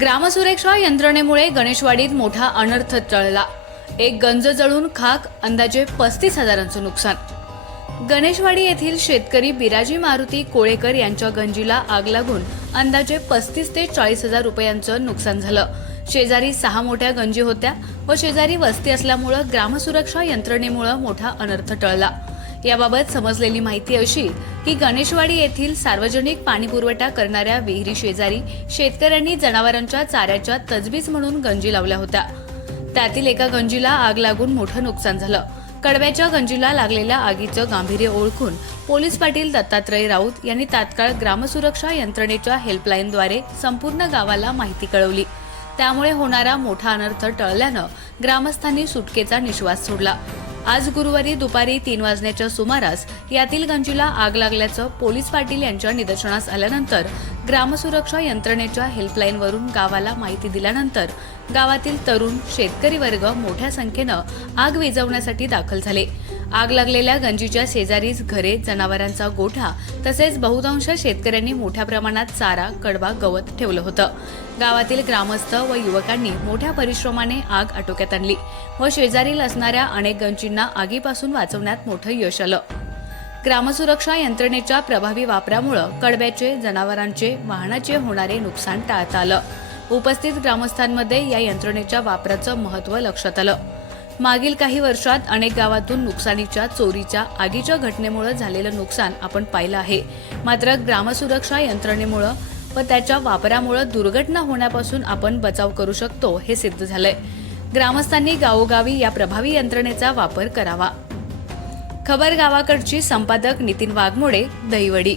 ग्रामसुरक्षा यंत्रणेमुळे गणेशवाडीत मोठा अनर्थ टळला. एक गंज जळून खाक अंदाजे पस्तीस हजारांचं नुकसान. गणेशवाडी येथील शेतकरी बिराजी मारुती कोळेकर यांच्या गंजीला आग लागून अंदाजे पस्तीस ते चाळीस हजार रुपयांचं नुकसान झालं. शेजारी सहा मोठ्या गंजी होत्या व शेजारी वस्ती असल्यामुळं ग्रामसुरक्षा यंत्रणेमुळं मोठा अनर्थ टळला. याबाबत समजलेली माहिती अशी की गणेशवाडी येथील सार्वजनिक पाणीपुरवठा करणाऱ्या विहिरी शेजारी शेतकऱ्यांनी जनावरांच्या चाऱ्याच्या तजवीज म्हणून गंजी लावल्या होत्या. त्यातील एका गंजीला आग लागून मोठं नुकसान झालं. कडव्याच्या गंजीला लागलेल्या आगीचं गांभीर्य ओळखून पोलीस पाटील दत्तात्रय राऊत यांनी तात्काळ ग्रामसुरक्षा यंत्रणेच्या हेल्पलाईनद्वारे संपूर्ण गावाला माहिती कळवली. त्यामुळे होणारा मोठा अनर्थ टळल्यानं ग्रामस्थांनी सुटकेचा निश्वास सोडला. आज गुरुवारी दुपारी तीन वाजण्याच्या सुमारास यातील गंजीला आग लागल्याचं पोलीस पाटील यांच्या निदर्शनास आल्यानंतर ग्रामसुरक्षा यंत्रणेच्या हेल्पलाईनवरून गावाला माहिती दिल्यानंतर गावातील तरुण शेतकरी वर्ग मोठ्या संख्येनं आग विझवण्यासाठी दाखल झाले. आग लागलेल्या गंजीच्या शेजारीच घरे जनावरांचा गोठा तसेच बहुतांश शेतकऱ्यांनी मोठ्या प्रमाणात चारा कडवा गवत ठेवलं होतं. गावातील ग्रामस्थ व युवकांनी मोठ्या परिश्रमाने आग आटोक्यात आणली व शेजारील असणाऱ्या अनेक गंजींना आगीपासून वाचवण्यात मोठं यश आलं. ग्रामसुरक्षा यंत्रणेच्या प्रभावी वापरामुळं कडब्याचे जनावरांचे वाहनाचे होणारे नुकसान टाळता आलं. उपस्थित ग्रामस्थांमध्ये या यंत्रणेच्या वापराचं महत्त्व लक्षात आलं. मागील काही वर्षात अनेक गावातून नुकसानीच्या चोरीच्या आगीच्या घटनेमुळे झालेलं नुकसान आपण पाहिलं आहे. मात्र ग्रामसुरक्षा यंत्रणेमुळं व त्याच्या वापरामुळं दुर्घटना होण्यापासून आपण बचाव करू शकतो हे सिद्ध झालंय. ग्रामस्थांनी गावोगावी या प्रभावी यंत्रणेचा वापर करावा. खबर गावाकडची संपादक नितीन वाघमोडे दहिवडी.